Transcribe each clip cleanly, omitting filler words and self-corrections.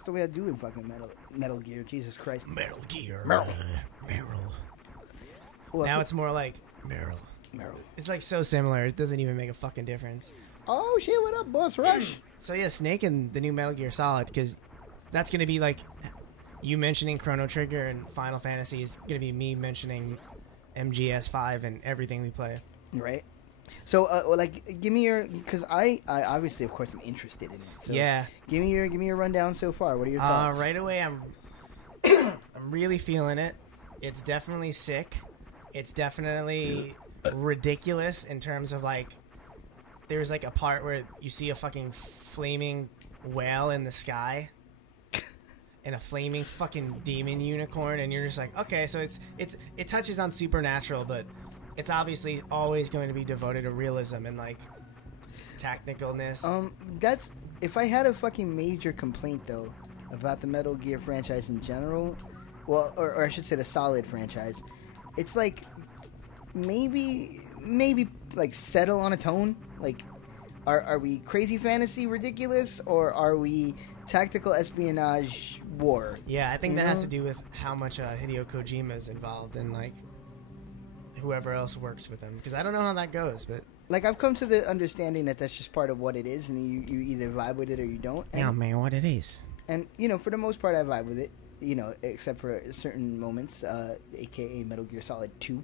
That's the way I do in fucking Metal Gear. Jesus Christ. Metal Gear. Meryl. Well, Now it's more like Meryl. it's like so similar. It doesn't even make a fucking difference. Oh shit! What up, Boss Rush? So yeah, Snake and the new Metal Gear Solid, because that's gonna be like you mentioning Chrono Trigger and Final Fantasy is gonna be me mentioning MGS5 and everything we play. Right. So, like, give me your, because I obviously, of course, I'm interested in it. So Yeah. Give me your rundown so far. What are your thoughts? Right away, I'm really feeling it. It's definitely sick. It's definitely ridiculous in terms of like, there's like a part where you see a fucking flaming whale in the sky. And a flaming fucking demon unicorn, and you're just like, okay, so it touches on supernatural, but it's obviously always going to be devoted to realism and like technicalness. That's, if I had a fucking major complaint though about the Metal Gear franchise in general, well, or I should say the Solid franchise, it's like maybe like settle on a tone. Like, are we crazy fantasy ridiculous, or are we tactical espionage war? Yeah, I think that has to do with how much Hideo Kojima is involved and like whoever else works with him, because I don't know how that goes, but like I've come to the understanding that that's just part of what it is, and you either vibe with it or you don't. And, yeah, man, what it is. And you know, for the most part, I vibe with it. You know, except for certain moments, aka Metal Gear Solid 2.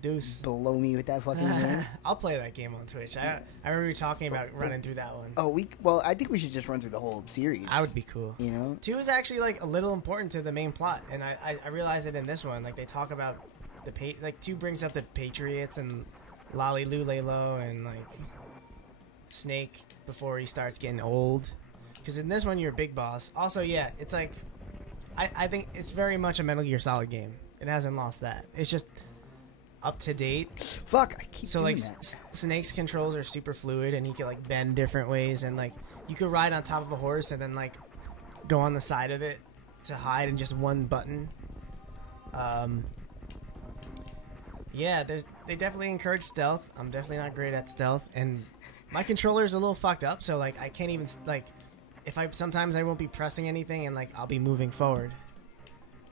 Deuce. Blow me with that fucking game. I'll play that game on Twitch. I remember you talking about running through that one. Oh, well, I think we should just run through the whole series. I would be cool. You know? 2 is actually like a little important to the main plot, and I realized it in this one. Like they talk about like 2 brings up the Patriots and Lolly Lule Lo and like Snake before he starts getting old. Because in this one you're a big boss. Also, yeah, it's like I think it's very much a Metal Gear Solid game. It hasn't lost that. It's just up to date. Fuck, I keep so doing like that. Snake's controls are super fluid, and he can like bend different ways, and like you could ride on top of a horse and then like go on the side of it to hide in just one button. Yeah, they definitely encourage stealth. I'm definitely not great at stealth, and my controller's a little fucked up, so like I can't even like if sometimes I won't be pressing anything and like I'll be moving forward,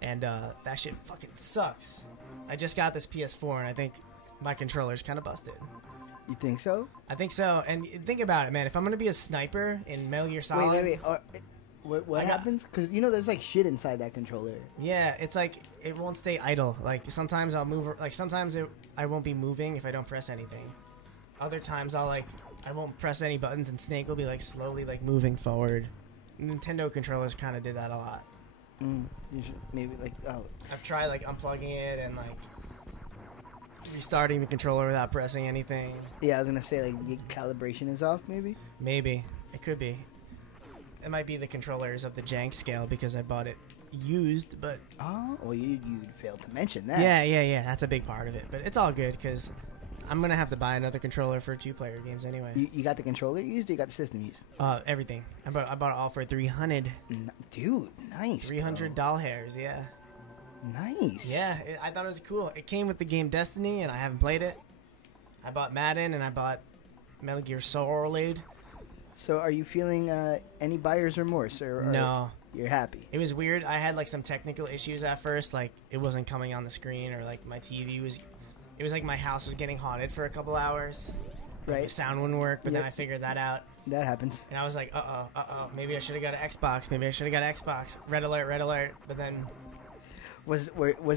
and that shit fucking sucks. I just got this PS4, and I think my controller's kind of busted. You think so? I think so. And think about it, man. If I'm going to be a sniper in Metal Gear Solid... Wait. What happens? Because, you know, there's, like, shit inside that controller. Yeah, it's like, it won't stay idle. Like, sometimes I'll move... Like, sometimes I won't be moving if I don't press anything. Other times I won't press any buttons, and Snake will be, like, slowly, like, moving forward. Nintendo controllers kind of did that a lot. You should maybe like I've tried like unplugging it and like restarting the controller without pressing anything. Yeah, I was gonna say like the calibration is off. Maybe it could be. It might be the controllers of the jank scale because I bought it used, but well, you failed to mention that. Yeah, that's a big part of it, but it's all good because I'm gonna have to buy another controller for 2-player games anyway. You got the controller used, or you got the system used? Everything. I bought it all for $300. Dude, nice. $300 doll hairs, yeah. Nice. Yeah, I thought it was cool. It came with the game Destiny, and I haven't played it. I bought Madden, and I bought Metal Gear Solid. So, are you feeling any buyer's remorse, or no? You're happy. It was weird. I had like some technical issues at first, like it wasn't coming on the screen, or like my TV was. It was like my house was getting haunted for a couple hours. Right. The sound wouldn't work, but then I figured that out. That happens. And I was like, uh-oh. Maybe I should have got an Xbox. Red alert. But then... Was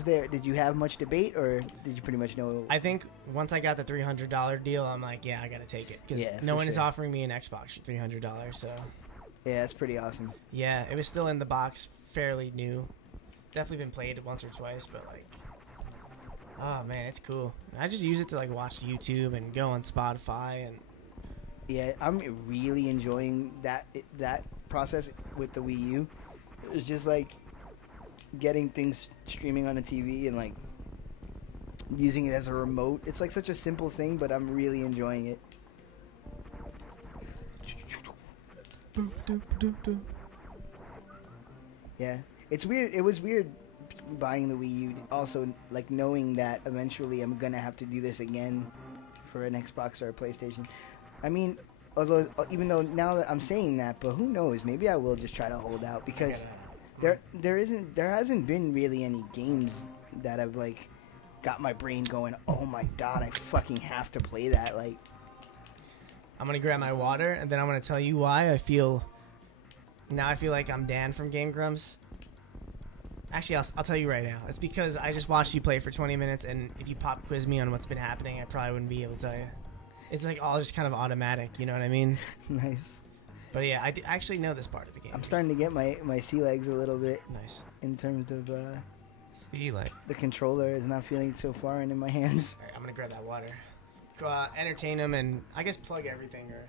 there... Did you have much debate, or did you pretty much know... I think once I got the $300 deal, I'm like, yeah, I got to take it. Because no one is offering me an Xbox for $300, so... Yeah, that's pretty awesome. Yeah, it was still in the box, fairly new. Definitely been played once or twice, but like... Oh man, it's cool. I just use it to like watch YouTube and go on Spotify and. Yeah, I'm really enjoying that process with the Wii U. It's just like getting things streaming on the TV and like using it as a remote. It's like such a simple thing, but I'm really enjoying it. Yeah, it's weird. It was weird buying the Wii U, also like knowing that eventually I'm gonna have to do this again for an Xbox or a PlayStation. I mean, Although, even though now that I'm saying that, but who knows? Maybe I will just try to hold out because there hasn't been really any games that have like got my brain going. Oh my god, I fucking have to play that. Like, I'm gonna grab my water and then I'm gonna tell you why I feel. Now I feel like I'm Dan from Game Grumps. Actually, I'll tell you right now. It's because I just watched you play for 20 minutes, and if you pop quiz me on what's been happening, I probably wouldn't be able to tell you. It's like all just kind of automatic, you know what I mean? Nice. But yeah, I actually know this part of the game. I'm starting to get my sea legs a little bit. Nice. In terms of Sea leg. the controller is not feeling so foreign in my hands. All right, I'm gonna grab that water. Go entertain them, and I guess plug everything or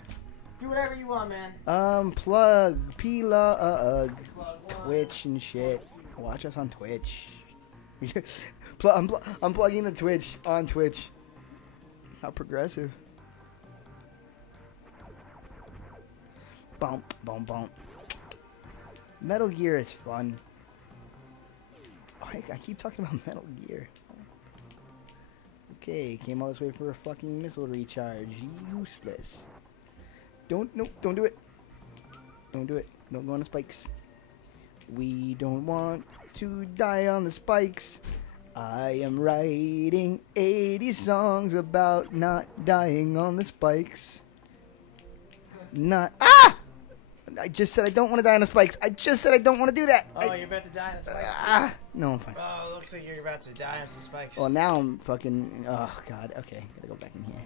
do whatever you want, man. Plug, Twitch and shit. Watch us on Twitch. I'm plugging the Twitch on Twitch. How progressive. Bump, bump, bump. Metal Gear is fun. Oh, I keep talking about Metal Gear. Okay, came all this way for a fucking missile recharge. Useless. Don't do it. Don't do it. Don't go on the spikes. We don't want to die on the spikes. I am writing 80 songs about not dying on the spikes. I just said I don't want to die on the spikes. I just said I don't want to do that. Oh, you're about to die on the spikes? No, I'm fine. Oh, it looks like you're about to die on some spikes. Well, now I'm fucking... Oh, God. Okay, gotta go back in here.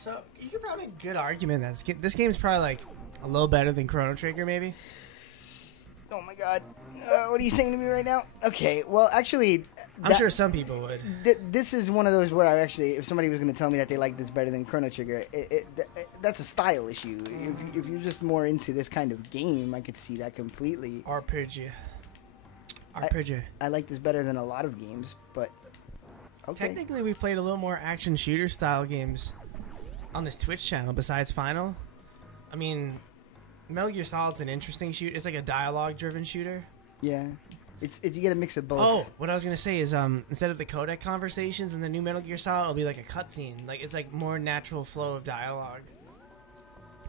So, you could probably make a good argument that this game's probably, like, a little better than Chrono Trigger, maybe? Oh, my God. What are you saying to me right now? Okay, well, actually... I'm sure some people would. This is one of those where I actually... If somebody was going to tell me that they like this better than Chrono Trigger, that's a style issue. If you're just more into this kind of game, I could see that completely. RPG. I like this better than a lot of games, but... Okay. Technically, we've played a little more action shooter style games on this Twitch channel besides Final. I mean, Metal Gear Solid's an interesting shoot. It's like a dialogue-driven shooter. Yeah. You get a mix of both. Oh, what I was going to say is instead of the codec conversations in the new Metal Gear Solid, it'll be like a cutscene. Like, it's like more natural flow of dialogue.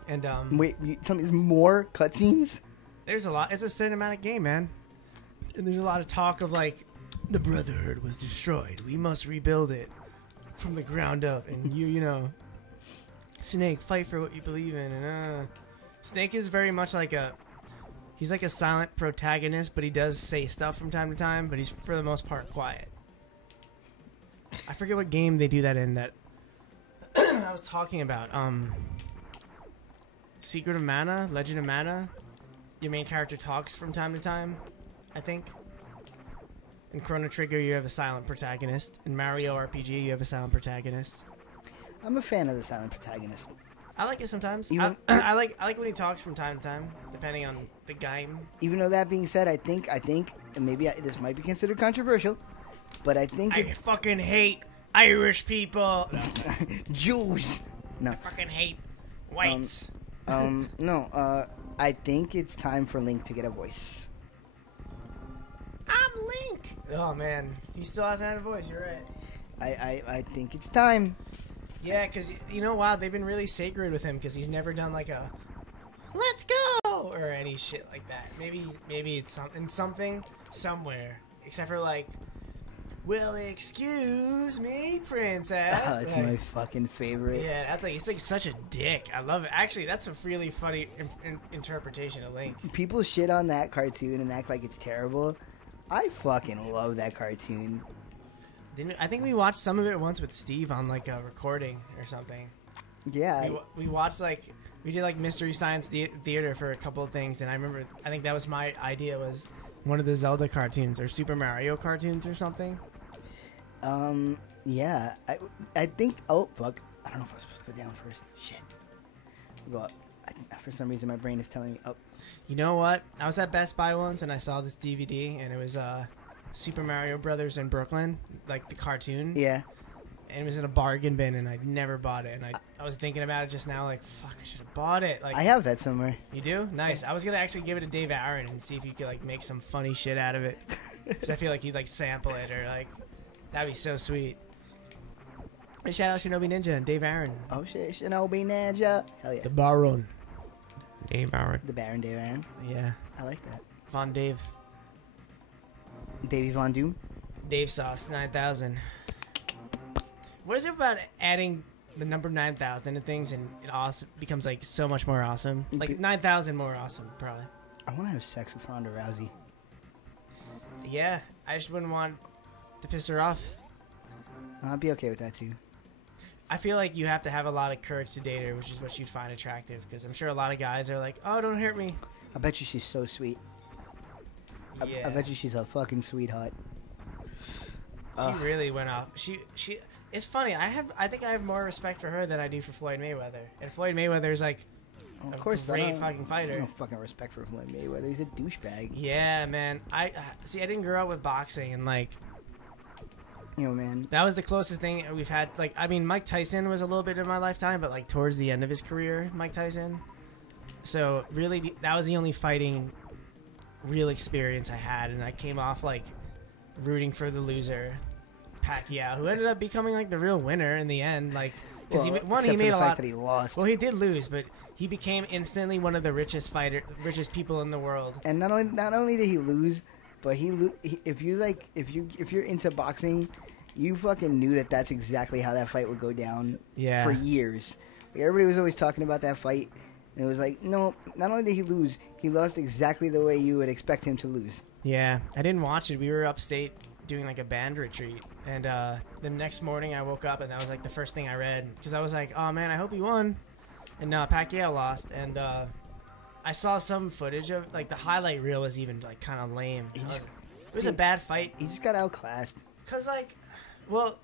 And Wait, you tell me there's more cutscenes? There's a lot. It's a cinematic game, man. And there's a lot of talk of like, the Brotherhood was destroyed. We must rebuild it from the ground up. And you know, Snake, fight for what you believe in. And Snake is very much like he's like a silent protagonist, but he does say stuff from time to time. But he's for the most part quiet. I forget what game they do that in. That I was talking about. Secret of Mana, Legend of Mana. Your main character talks from time to time, I think. In Chrono Trigger, you have a silent protagonist. In Mario RPG, you have a silent protagonist. I'm a fan of the silent protagonist. I like it sometimes. I like when he talks from time to time, depending on the game. Even though that being said, I think, and maybe this might be considered controversial, but I think I fucking hate Irish people. Jews. No. I fucking hate whites. No. I think it's time for Link to get a voice. I'm Link. Oh man, he still hasn't had a voice. You're right. I think it's time. Yeah, because, you know, wow, they've been really sacred with him because he's never done, like, a let's go or any shit like that. Maybe it's something somewhere. Except for, like, well, excuse me, princess. Oh, it's like, my fucking favorite. Yeah, that's like, he's like such a dick. I love it. Actually, that's a really funny interpretation of Link. People shit on that cartoon and act like it's terrible. I fucking love that cartoon. I think we watched some of it once with Steve on like a recording or something. Yeah. We watched like, we did like Mystery Science Theater for a couple of things, and I think that was my idea, was one of the Zelda cartoons or Super Mario cartoons or something. Yeah. I think, oh, fuck. I don't know if I was supposed to go down first. Shit. Well, for some reason my brain is telling me up. You know what? I was at Best Buy once and I saw this DVD, and it was Super Mario Brothers in Brooklyn, like the cartoon. Yeah. And it was in a bargain bin, and I never bought it. And I was thinking about it just now, like, fuck, I should have bought it. Like, I have that somewhere. You do? Nice. I was gonna actually give it to Dave Aaron and see if you could like make some funny shit out of it. Because I feel like he'd like sample it, or like, that'd be so sweet. Hey, shout out Shinobi Ninja and Dave Aaron. Oh shit, Shinobi Ninja. Hell yeah. The Baron. Dave Aaron. The Baron Dave Aaron. Yeah. I like that. Von Dave. Davey Von Doom. Dave Sauce 9000. What is it about adding the number 9,000 to things and it also becomes like so much more awesome? Like 9,000 more awesome, probably. I want to have sex with Ronda Rousey. Yeah, I just wouldn't want to piss her off. I'd be okay with that too. I feel like you have to have a lot of courage to date her, which is what you'd find attractive. Because I'm sure a lot of guys are like, "Oh, don't hurt me." I bet you she's so sweet. Yeah. I bet you she's a fucking sweetheart. She really went off. She. It's funny. I think I have more respect for her than I do for Floyd Mayweather. And Floyd Mayweather's like Of course, great fucking fighter. No fucking respect for Floyd Mayweather. He's a douchebag. Yeah, man. I didn't grow up with boxing, and like, you know, man. that was the closest thing we've had. Like, I mean, Mike Tyson was a little bit in my lifetime, but like towards the end of his career, Mike Tyson. So really, that was the only fighting real experience I had, and I came off like rooting for the loser, Pacquiao, who ended up becoming like the real winner in the end. Like, because he made a lot. That he lost. Well, he did lose, but he became instantly one of the richest people in the world. And not only did he lose, but if you're into boxing, you fucking knew that that's exactly how that fight would go down. Yeah. For years, like, everybody was always talking about that fight, and it was like, no, not only did he lose, he lost exactly the way you would expect him to lose. Yeah, I didn't watch it. We were upstate doing like a band retreat, and the next morning I woke up and that was like the first thing I read, because I was like, oh man, I hope he won. And Pacquiao lost, and I saw some footage of like the highlight reel was even like kind of lame. It was a bad fight. He just got outclassed. Cause like, well,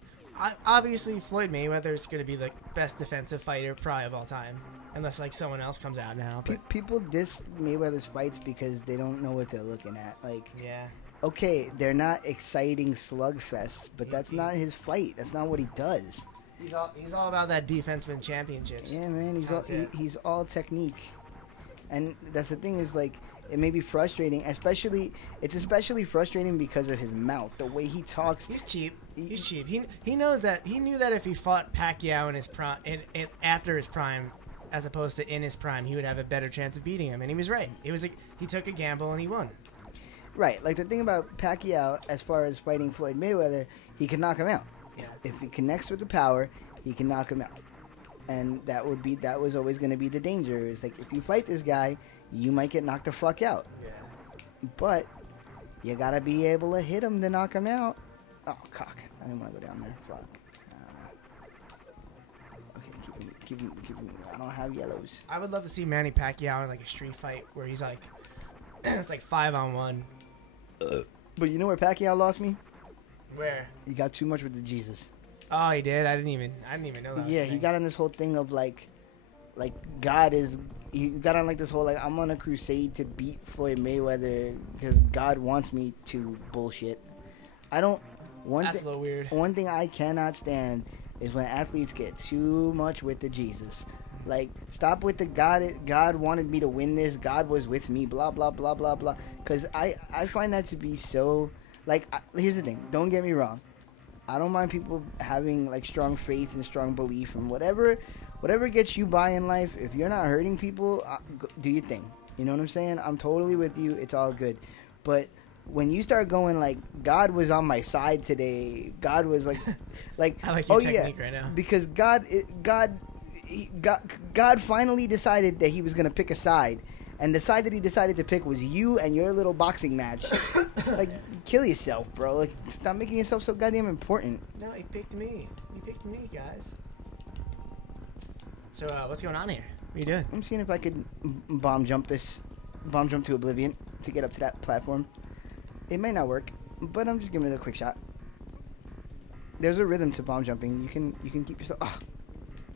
obviously Floyd Mayweather is gonna be the best defensive fighter probably of all time, unless like someone else comes out now. But People diss Mayweather's fights because they don't know what they're looking at. Like, yeah. Okay, they're not exciting slugfests, but that's not his fight. That's not what he does. He's all about that defenseman championships. Yeah, man, he's all technique, and that's the thing is like it may be frustrating, especially frustrating because of his mouth, the way he talks. He's cheap. He's cheap. He knows that. He knew that if he fought Pacquiao in his prime, after his prime, as opposed to in his prime, he would have a better chance of beating him, and he was right. He took a gamble and he won. Right, like the thing about Pacquiao, as far as fighting Floyd Mayweather, he can knock him out. Yeah. If he connects with the power, he can knock him out. And that was always going to be the danger. Is like, if you fight this guy, you might get knocked the fuck out. Yeah. But you got to be able to hit him to knock him out. Oh, cock. I didn't want to go down there. Fuck. Okay, keep him. I don't have yellows. I would love to see Manny Pacquiao in like a street fight where he's like, it's like 5-on-1. But you know where Pacquiao lost me? Where? He got too much with the Jesus. Oh, he did. I didn't even know that. Yeah, he got on this whole thing of like God is. He got on like this whole like I'm on a crusade to beat Floyd Mayweather because God wants me to bullshit. I don't. That's a little weird. One thing I cannot stand is when athletes get too much with the Jesus. Like, stop with the God wanted me to win this. God was with me. Blah blah blah blah blah. Because I find that to be so. Like, here's the thing. Don't get me wrong. I don't mind people having like strong faith and strong belief and whatever gets you by in life. If you're not hurting people, do your thing. You know what I'm saying? I'm totally with you. It's all good. But when you start going like God was on my side today, God was like I like your technique right now. Because God finally decided that he was gonna pick a side. And the side that he decided to pick was you and your little boxing match. Like, kill yourself, bro. Like, stop making yourself so goddamn important. No, he picked me. He picked me, guys. So, what's going on here? What are you doing? I'm seeing if I could bomb jump to oblivion to get up to that platform. It may not work, but I'm just giving it a quick shot. There's a rhythm to bomb jumping. You can keep yourself.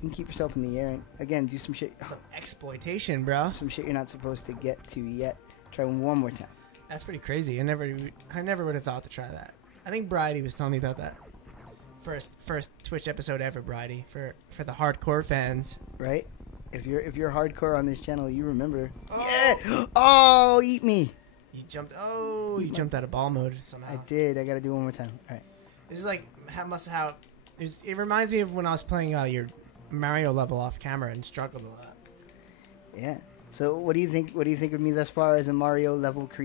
You can keep yourself in the air and again do some shit. Some exploitation, bro. Some shit you're not supposed to get to yet. Try one more time. That's pretty crazy. I never would have thought to try that. I think Bridie was telling me about that. First Twitch episode ever, Bridie, for the hardcore fans. Right? If you're hardcore on this channel, you remember. Oh. Yeah. Oh, eat me. You jumped. Oh, you jumped out of ball mode somehow. I did. I gotta do it one more time. All right. This is like how It reminds me of when I was playing your Mario level off camera and struggled a lot. Yeah. So what do you think? What do you think of me thus far as a Mario level creator?